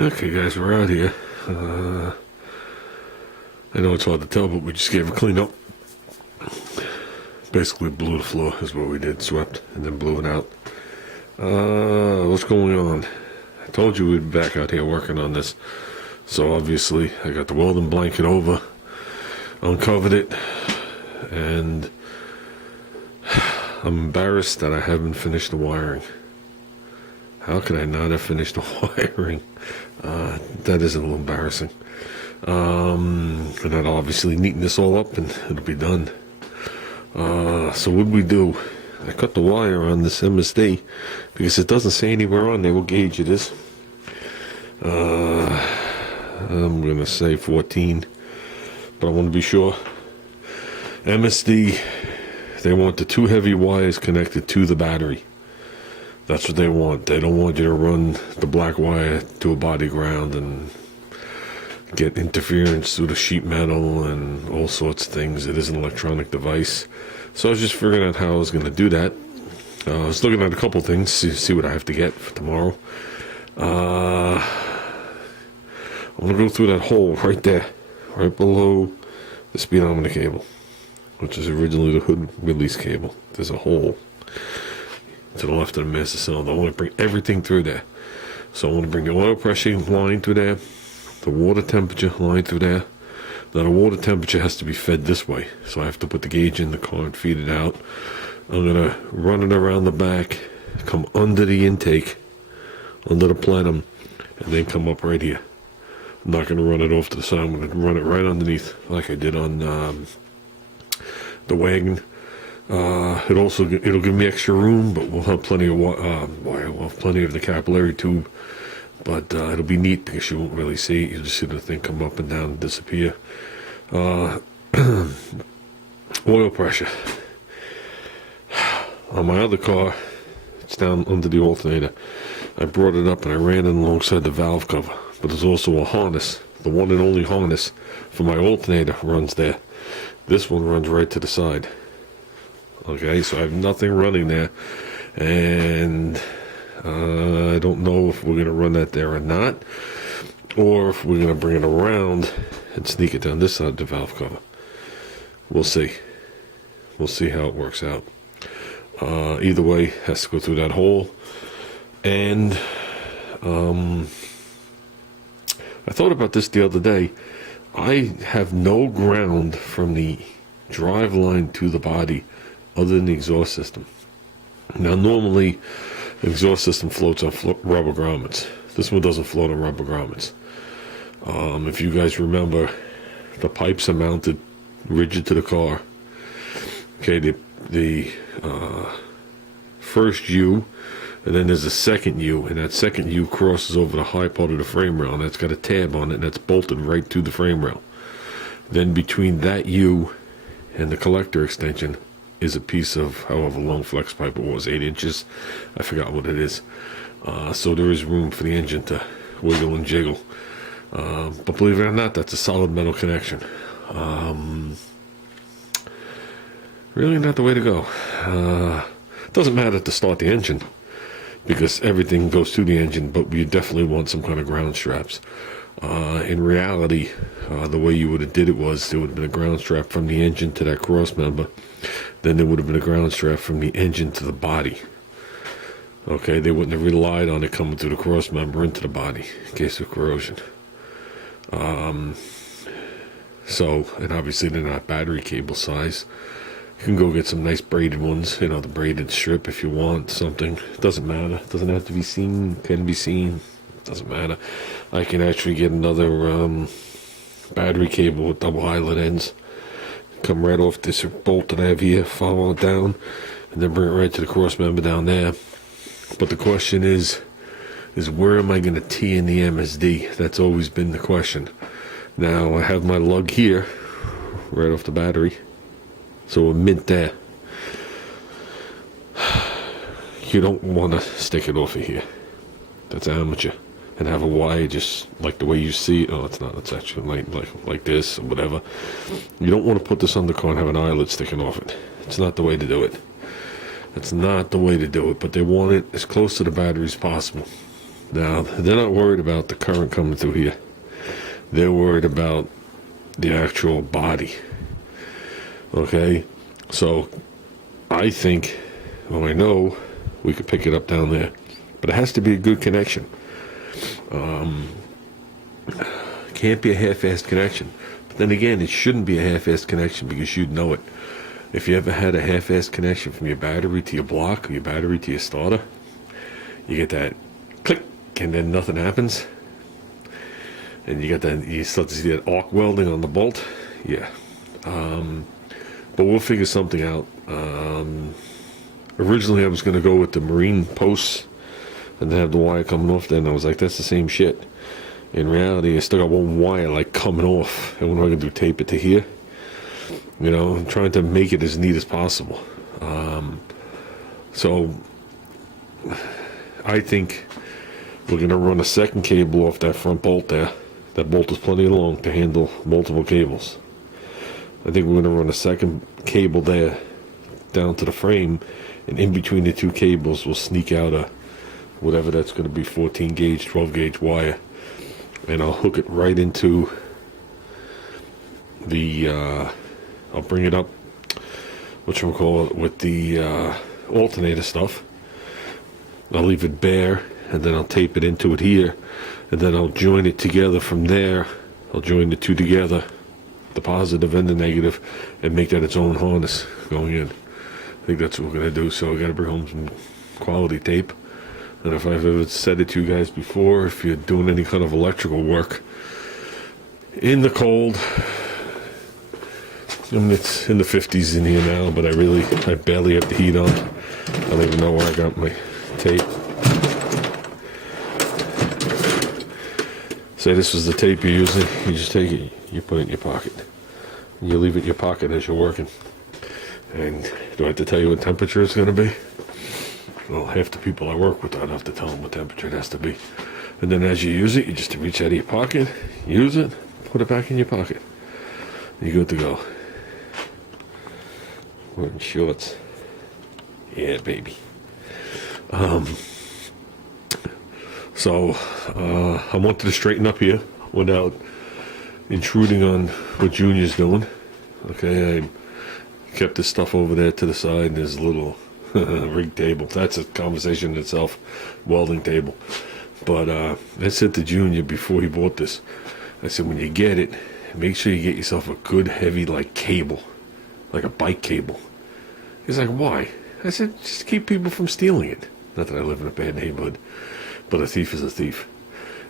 Okay, guys, we're out here. I know it's hard to tell, but we just gave a cleanup. Basically blew the floor is what we did, swept, and then blew it out. What's going on? I told you we'd be back out here working on this. So obviously, I got the welding blanket over, uncovered it, and I'm embarrassed that I haven't finished the wiring. How could I not have finished the wiring? That is a little embarrassing. And I'd obviously neaten this all up and it'll be done. So what'd we do? I cut the wire on this MSD because it doesn't say anywhere on there what gauge it is. I'm going to say 14, but I want to be sure. MSD, they want the two heavy wires connected to the battery. That's what they want. They don't want you to run the black wire to a body ground and get interference through the sheet metal and all sorts of things. It is an electronic device. So I was just figuring out how I was going to do that. I was looking at a couple things, see what I have to get for tomorrow. I'm going to go through that hole right there, right below the speedometer cable, which is originally the hood release cable. There's a hole to the left of the master cylinder. I want to bring everything through there. So I want to bring the oil pressure line through there, the water temperature line through there. Now the water temperature has to be fed this way, so I have to put the gauge in the car and feed it out. I'm going to run it around the back, come under the intake, under the plenum, and then come up right here. I'm not going to run it off to the side. I'm going to run it right underneath like I did on the wagon. It'll give me extra room, but we'll have plenty of wire. We'll have plenty of the capillary tube, but it'll be neat because you won't really see it. You'll just see the thing come up and down and disappear. Oil pressure on my other car, it's down under the alternator. I brought it up and I ran it alongside the valve cover, but there's also a harness. The one and only harness for my alternator runs there. This one runs right to the side. Okay, so I have nothing running there, and I don't know if we're going to run that there or not, or if we're going to bring it around and sneak it down this side of the valve cover. We'll see. We'll see how it works out. Either way, has to go through that hole, and I thought about this the other day. I have no ground from the drive line to the body other than the exhaust system. Now normally the exhaust system floats on rubber grommets. This one doesn't float on rubber grommets. If you guys remember, the pipes are mounted rigid to the car. Okay, the first U, and then there's a second U, and that second U crosses over the high part of the frame rail, and that's got a tab on it, and that's bolted right to the frame rail. Then between that U and the collector extension is a piece of however long flex pipe it was, 8 inches. I forgot what it is. So there is room for the engine to wiggle and jiggle. But believe it or not, that's a solid metal connection. Really not the way to go. It doesn't matter to start the engine because everything goes to the engine, but you definitely want some kind of ground straps. In reality, the way you would have did it was there would have been a ground strap from the engine to that cross member. Then there would have been a ground strap from the engine to the body. Okay, they wouldn't have relied on it coming through the cross member into the body in case of corrosion. So, and obviously they're not battery cable size. You can go get some nice braided ones, the braided strip if you want something. It doesn't matter. It doesn't have to be seen, can be seen. It doesn't matter. I can actually get another battery cable with double eyelet ends. Come right off this bolt that I have here, follow it down, and then bring it right to the cross member down there. But the question is where am I going to tee in the MSD? That's always been the question. Now, I have my lug here, right off the battery, so a mint there. You don't want to stick it off of here. That's amateur. And have a wire just like the way you see it. Oh, it's not. It's actually like this or whatever. You don't want to put this on the car and have an eyelet sticking off it. It's not the way to do it. It's not the way to do it. But they want it as close to the battery as possible. Now, they're not worried about the current coming through here. They're worried about the actual body. Okay? So, I think, well, I know we could pick it up down there. But it has to be a good connection. Can't be a half-assed connection. But then again, it shouldn't be a half-assed connection because you'd know it. If you ever had a half-assed connection from your battery to your block or your battery to your starter, you get that click and then nothing happens. And you get that, you start to see that arc welding on the bolt. Yeah. But we'll figure something out. Originally I was going to go with the marine posts and then have the wire coming off. Then I was like, that's the same shit. In reality, I still got one wire like coming off. And what am I going to do, tape it to here? You know, I'm trying to make it as neat as possible. So I think we're going to run a second cable off that front bolt there. That bolt is plenty long to handle multiple cables. I think we're going to run a second cable there down to the frame, and in between the two cables we'll sneak out a whatever that's going to be, 14 gauge, 12 gauge wire, and I'll hook it right into the I'll bring it up, whatchamacallit, with the alternator stuff. I'll leave it bare, and then I'll tape it into it here, and then I'll join it together from there. I'll join the two together, the positive and the negative, and make that its own harness going in. I think that's what we're going to do. So I got to bring home some quality tape. And if I've ever said it to you guys before, if you're doing any kind of electrical work in the cold, I mean, it's in the 50s in here now, but I barely have the heat on. I don't even know where I got my tape. Say this was the tape you're using. You just take it, you put it in your pocket. And you leave it in your pocket as you're working. And do I have to tell you what temperature it's going to be? Well, half the people I work with, I don't have to tell them what temperature it has to be. And then as you use it, you just reach out of your pocket, use it, put it back in your pocket. You're good to go. Wearing shorts. Yeah, baby. So, I wanted to straighten up here without intruding on what Junior's doing. Okay, I kept this stuff over there to the side. There's a little rig table. That's a conversation in itself. Welding table. But I said to Junior before he bought this, I said, when you get it, make sure you get yourself a good heavy like cable, like a bike cable. He's like, why? I said, just to keep people from stealing it. Not that I live in a bad neighborhood, but a thief is a thief.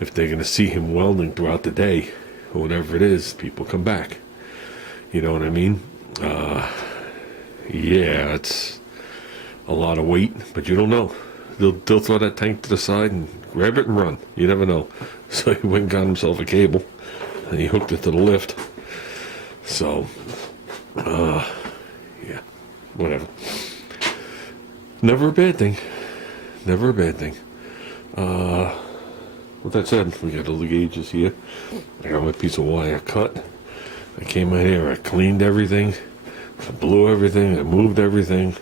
If they're going to see him welding throughout the day, or whatever it is, people come back. You know what I mean? Yeah, it's a lot of weight, but you don't know. They'll throw that tank to the side and grab it and run. You never know. So he went and got himself a cable, and he hooked it to the lift. So, yeah, whatever. Never a bad thing. Never a bad thing. With that said, we got all the gauges here. I got my piece of wire cut. I came in here, I cleaned everything. I blew everything, I moved everything.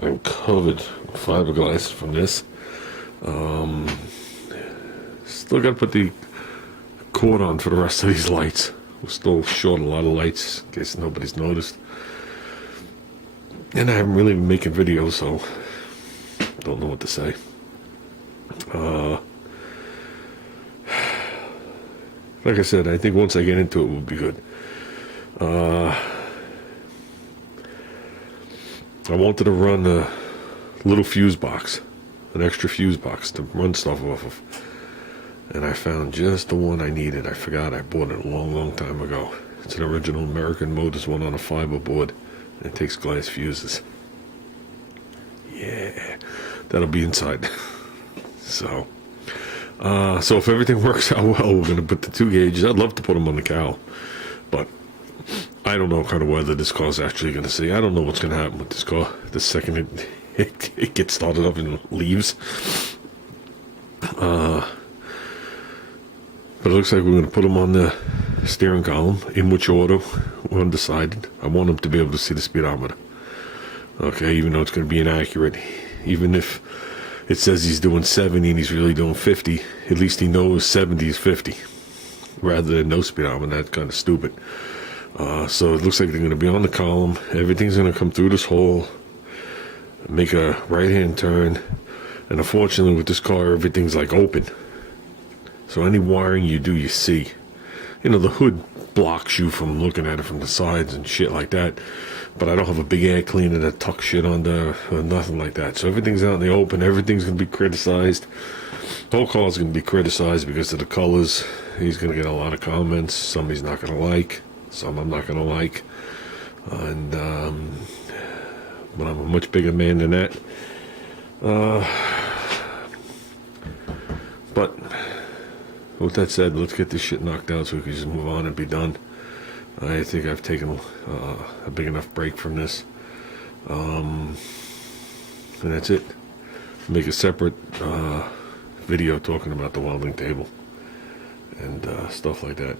I'm covered with fiberglass from this. Still got to put the cord on for the rest of these lights. We're still short a lot of lights, in case nobody's noticed. And I haven't really been making videos, so don't know what to say. Like I said, I think once I get into it, we'll be good. I wanted to run a little fuse box, an extra fuse box to run stuff off of. And I found just the one I needed. I forgot I bought it a long, long time ago. It's an original American Motors one on a fiber board. It takes glass fuses. Yeah, that'll be inside. So if everything works out well, we're going to put the 2 gauges. I'd love to put them on the cowl, but I don't know what kind of weather this car's actually going to see. I don't know what's going to happen with this car the second it gets started up and leaves. But it looks like we're going to put them on the steering column, in which order, we're undecided. I want them to be able to see the speedometer. Okay, even though it's going to be inaccurate. Even if it says he's doing 70 and he's really doing 50. At least he knows 70 is 50 rather than no speedometer. That's kind of stupid. So it looks like they're going to be on the column. Everything's going to come through this hole, make a right-hand turn. And unfortunately with this car, everything's like open. So any wiring you do, you see. You know, the hood blocks you from looking at it from the sides and shit like that. But I don't have a big air cleaner that tucks shit under or nothing like that. So everything's out in the open. Everything's going to be criticized. The whole car is going to be criticized because of the colors. He's going to get a lot of comments. Some he's not going to like. Some I'm not going to like. And, but I'm a much bigger man than that. But with that said, let's get this shit knocked out so we can just move on and be done. I think I've taken a big enough break from this. And that's it. Make a separate video talking about the welding table and stuff like that.